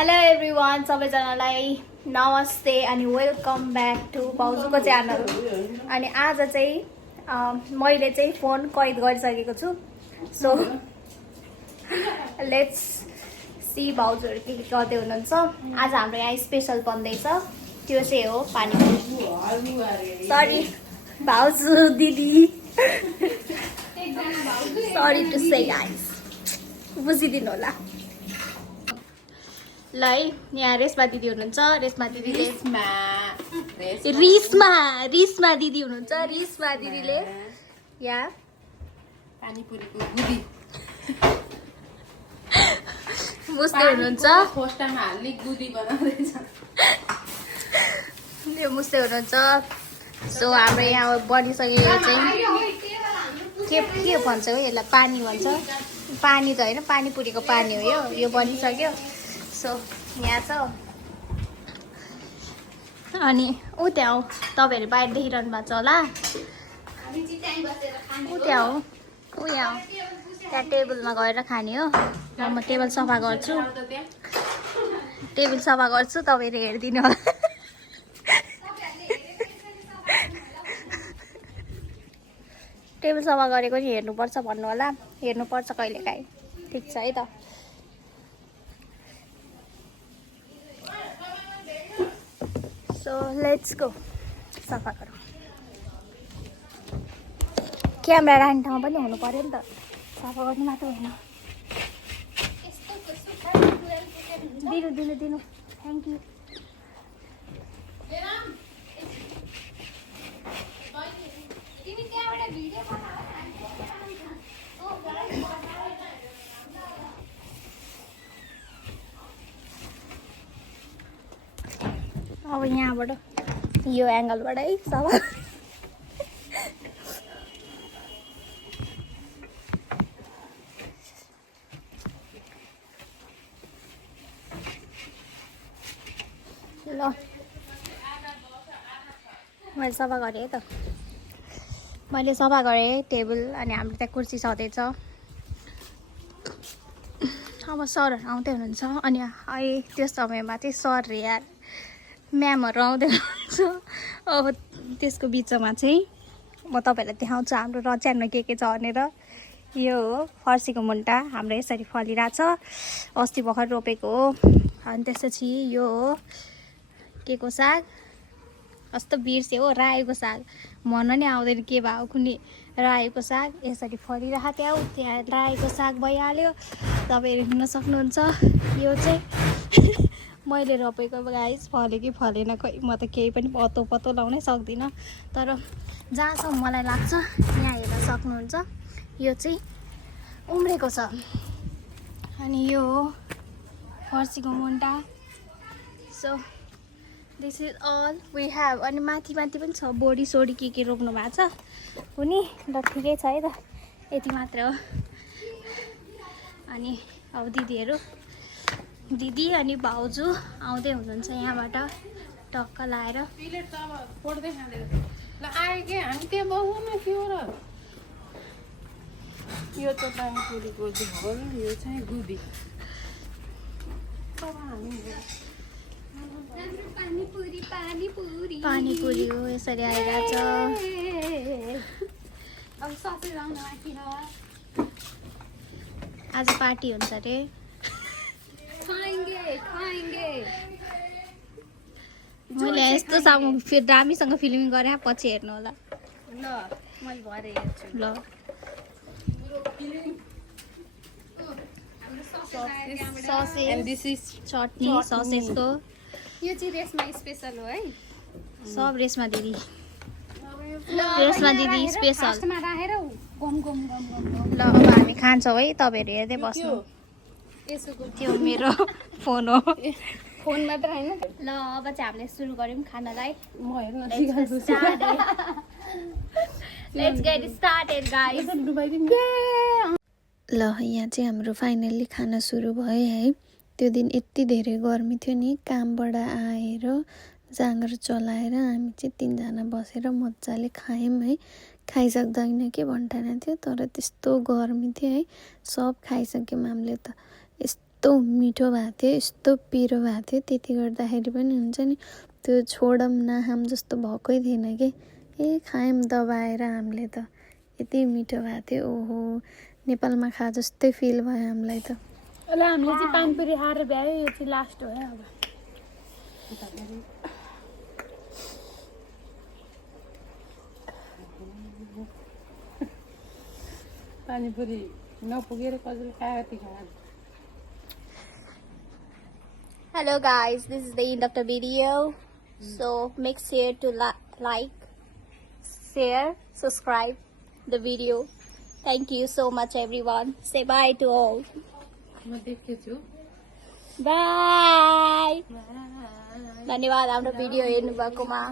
Hello everyone, सबैजनालाई नमस्ते अनि वेलकम ब्याक टु भाउजूको च्यानल। अनि आज चाहिँ मैले चाहिँ फोन कैद गरिसकेको छु। सो लेट्स सी भाउजूहरू के गर्दै हुनुहुन्छ। आज हाम्रो यहाँ स्पेसल बन्दैछ, त्यो चाहिँ हो पानीपुरी। सरी भाउजू दिदी, सरी टु से गाइस, बुझिदिनु होला। ल है, यहाँ रेशमा दिदी हुनुहुन्छ। रेशमा दिदीले रिस्मा दिदी हुनुहुन्छ। रिस्मा दिदीले यहाँ पानीपुरीको गुदी मुस्दै हुनुहुन्छ। खोस्टामा हाल्ने गुदी बनाउँदैछ। यो मुस्दै हुनुहुन्छ। सो हाम्रो यहाँ बनिसकेको चाहिँ के भन्छ हो, यसलाई पानी भन्छ। पानी त होइन, पानीपुरीको पानी हो यो बनिसक्यो। सो यहाँ छ। अनि ऊ त्यहाँ हो, तपाईँहरू बाहिर देखिरहनु भएको छ होला। ऊ त्यहाँ हो, ऊ यहाँ हो, त्यहाँ टेबलमा गएर खाने हो। म टेबल सफा गर्छु, तपाईँहरू हेरिदिनु होला। टेबल सफा गरेको नि हेर्नुपर्छ भन्नु होला, हेर्नुपर्छ कहिलेकाहीँ। ठिक छ है त। सो लेट्स गो, सफा गरौँ। क्यामेरा राख्ने ठाउँमा पनि हुनु पर्यो नि त, सफा गर्नु मात्र होइन। दिनु थ्याङ्क यू। अब यहाँबाट यो एङ्गलबाट है सफा। ल मैले सफा गरेँ है त, मैले सफा गरेँ टेबल। अनि हाम्रो त्यहाँ कुर्सी छँदैछ। अब सरहरू आउँदै हुनुहुन्छ। अनि अहिले त्यो समयमा चाहिँ सर रे यार म्यामहरू आउँदै हुनुहुन्छ। अब त्यसको बिचमा चाहिँ म तपाईँहरूलाई देखाउँछु हाम्रो रच्यानमा के छ भनेर। यो हो फर्सीको मुन्टा, हाम्रो यसरी फलिरहेछ। अस्ति भर्खर रोपेको हो। अनि त्यसपछि यो हो के को साग, कस्तो बिर्से हो, रायोको साग। भन्न नि आउँदैन के भयो कुनै। रायोको साग यसरी फलिरहेको त्यहाँ रायोको साग भइहाल्यो। तपाईँहरू हेर्न सक्नुहुन्छ। यो चाहिँ मैले रोपेको गाइस, फल्यो कि फलेन खोइ, म त केही पनि पत्तो लाउनै सक्दिनँ। तर जहाँसम्म मलाई लाग्छ यहाँ हेर्न सक्नुहुन्छ, यो चाहिँ उम्रेको छ। अनि यो हो फर्सीको मुन्टा। So this is all we have. अनि माथि पनि छ, बोडी सोडी के रोप्नु भएको छ कुनै। र ठिकै छ है त, यति मात्र हो। अनि अब दिदी अनि भाउजू आउँदै हुनुहुन्छ यहाँबाट टक्क लाएर। प्लेट त अब फोड्दै खाँदैन। ल आयो के, हामी त्यहाँ बस्नु न थियो र। यो त पानीपुरीको झोल, यो चाहिँ गुदी। पानीपुरी हो, यसरी आइरहेछ। आज पार्टी हुन्छ अरे। मैले यस्तो दामीसँग फिल्मिङ गरेँ, पछि हेर्नु होला। ल मैले भरे हेर्छु। ल चटनी ससेजको यो चाहिँ रेशमा स्पेसल हो है। सब रेशमा दिदी स्पेसल। फर्स्टमा राखेर गम गम गम गम गम। ल अब हामी खान्छौँ है, तपाईँहरू हेर्दै बस्नु। त्यो मेरो फोन हो, फोन मात्र होइन। ल अब चाहिँ हामीले सुरु गऱ्यौँ खानालाई। म हेर्न लेट्स गेट स्टार्टेड गाइस। ल यहाँ चाहिँ हाम्रो फाइनल्ली खाना सुरु भयो है। त्यो दिन यति धेरै गर्मी थियो नि, कामबाट आएर जाँगर चलाएर हामी चाहिँ तिनजना बसेर मजाले खायौँ है। खाइसक्दैन के भन्ठान थियो, तर त्यस्तो गर्मी थियो है। सब खाइसक्यौँ हामीले त। यस्तो मिठो भएको थियो, यस्तो पिरो भएको थियो। त्यति गर्दाखेरि पनि हुन्छ नि त्यो छोडम नखाम जस्तो भएकै थिएन कि। खायौँ दबाएर हामीले त, यति मिठो भएको थियो। ओहो, नेपालमा खा जस्तै फिल भयो हामीलाई त। ल हामीले चाहिँ पानीपुरी खाएर भ्यायो, यो चाहिँ लास्ट हो है अब। पानीपुरी नपुगेर कसैले खायो ती खायो। Hello guys, this is the end of the video. So make sure to like, share, subscribe the video. Thank you so much everyone. Say bye to all. म देखेछु। Bye. धन्यवाद हाम्रो भिडियो हेर्नु भएकोमा।